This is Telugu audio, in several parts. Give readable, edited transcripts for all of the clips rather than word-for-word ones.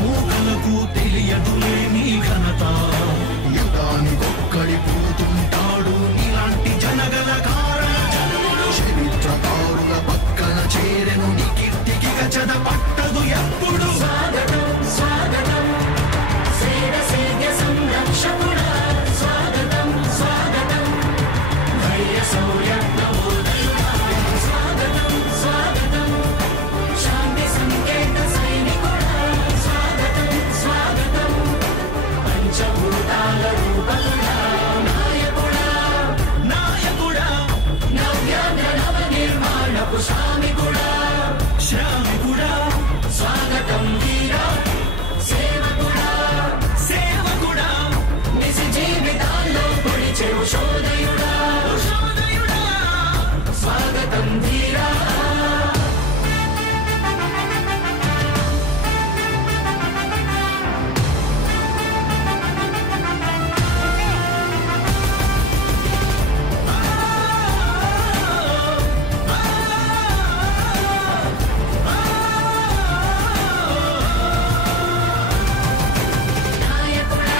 మూకలకు తెలియదులే నీ ఘనత. యుగానికొక్కడి పోతుంటాడు ఇలాంటి జనగల కారణ జన్ముడు. చరిత్రకారుల పక్కన చేరెను నీ కీర్తికి గజద పట్టదు ఎప్పుడు. స్వాగతం స్వాగతం సేద సేద్య సంరక్షకుడా, స్వాగతం స్వాగతం ధైర్య శౌర్య నవోదయుడా, స్వాగతం స్వాగతం శాంతి సంకేత సైనికుడా, స్వాగతం స్వాగతం పంచభూతాల రూపకుడా, నాయకుడా నాయకుడా నవ్యాంధ్ర నవ నిర్మాణపు శ్రామికుడా, శ్రామికుడా స్వాగతం వీరా సేవకుడా, సేవకుడా నిజ జీవితాల్లో పొడిచే ఉషోదయుడా, ఉషోదయుడా స్వాగతం ధీరా.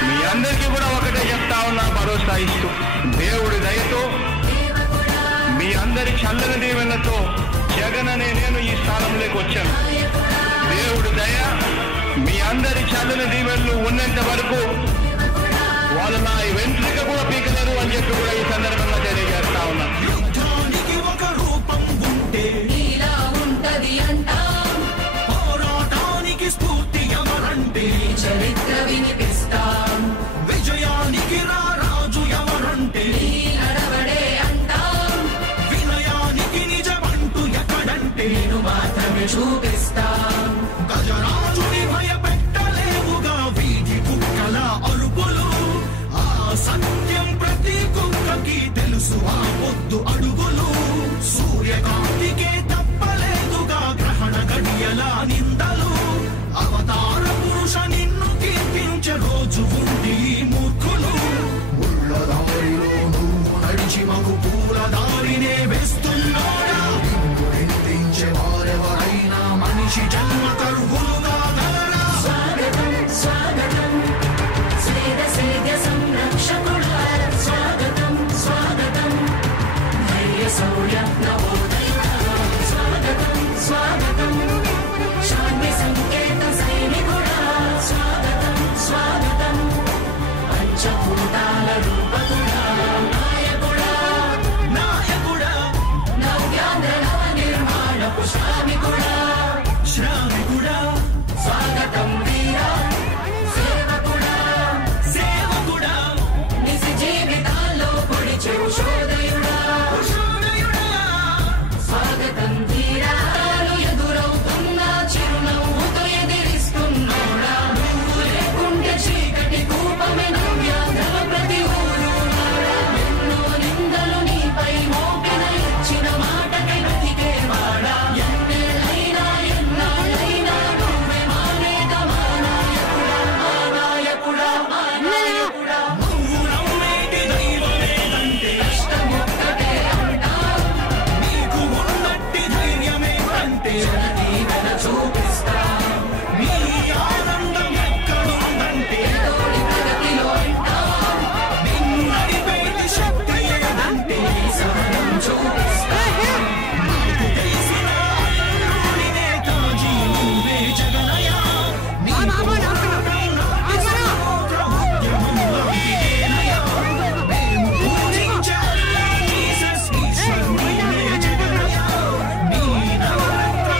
మీ అందరికీ కూడా ఒకటే చెప్తా ఉన్నా, భరోసా ఇస్తూ దేవుడి దయతో మీ అందరి చల్లని దీవెనలతో జగన్ అనే నేను ఈ స్థానంలోకి వచ్చాను. దేవుడి దయ మీ అందరి చల్లని దీవెనలు ఉన్నంత వరకు వాళ్ళు నా వెంట్రుక కూడా పీకలేరు అని చెప్పి కూడా ఈ సందర్భంగా తెలియజేస్తా ఉన్నాను. యుద్ధానికి ఒక రూపం ఉంటే నీలా ఉంటది అంటాం, పోరాటానికి స్ఫూర్తి ఎవరంటే చరిత్ర వినిపిస్తాం, విజయానికి రారాజు ఎవరంటే నీ నడవడే అంటాం, వినయానికి నిజమంటూ ఎక్కడంటే నేను మాత్రమే చూపిస్తాం. గజరాజుని భయపెట్టలేవుగా వీధి కుక్కల అరుపులు. ఆ సత్యం ప్రతి కుక్కకి తెలుసు ఆ పొద్దు అడుగులు. సూర్యకాంతికే తప్పలేదుగా గ్రహణ గడియల నిందలు. అవతార పురుష నిన్ను కీర్తించే రోజు ఉంది ఈ మూర్ఖులు. ముళ్ళ దారిలో నువ్వు నడిచి మగు పూల దారినే వేస్తున్నాడా. నిన్ను నిందించే వారెవరైనా మనిషి జన్మ కరువులుగా గలరా. స్వాగతం స్వాగతం సేద సేద్య సంరక్షకుడా, స్వాగతం స్వాగతం ధైర్య శౌర్య నవోదయుడా, స్వాగతం స్వాగతం శాంతి సంకేత సైనికుడా, స్వాగతం స్వాగతం పంచభూతాల రూపకుడా, నాయకుడా నాయకుడా నవ్యాంధ్ర నవ నిర్మాణపు శ్రామికుడా, శ్రామికుడా స్వాగతం వీరా సేవకుడా, సేవకుడా నిజ జీవితాల్లో పొడిచే ఉషోదయుడా, ఉషోదయుడా స్వాగతం ధీరా. ఎదురవుతున్న చిరునవ్వుతో ఎదిరిస్తున్నోడా, నువ్వు లేకుంటే చీకటి కూపమే నవ్యాంధ్ర ప్రతి ఊరు నాడా. ఎన్నో నిందలు నీపై మోపిన ఇచ్చిన మాటకి బ్రతికేవాడా. ఎన్నేళ్ళైనా ఎన్నాళ్ళైనా నువ్వే మా నేత, మా నాయకుడా, మా నాయకుడా, మా నాయకుడా. నువ్వు నమ్మేటి దైవమేదంటే కష్టమొక్కటే అంటాం, నీకు ఉన్నట్టి ధైర్యమే అంటే దీవెన చూపిస్తాం, నీ ఆనందం ఎక్కడుందంటే తోడి ప్రగతిలో అంటాం, నిన్ను నడిపేటి శక్తి ఏదంటే సహనం చూపిస్తాం. నాకు తెలిసిన అల్లుడి నేతాజీ నువ్వే జగనయ్య. నీ పోరాటం నాటి సమగ్ర ఉద్యమం లాంటిదేనయ్య. మేము పూజించే అల్లా జీసస్ ఈశ్వరుడే జగనయ్య. నీ నవరత్న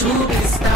చూపిస్తా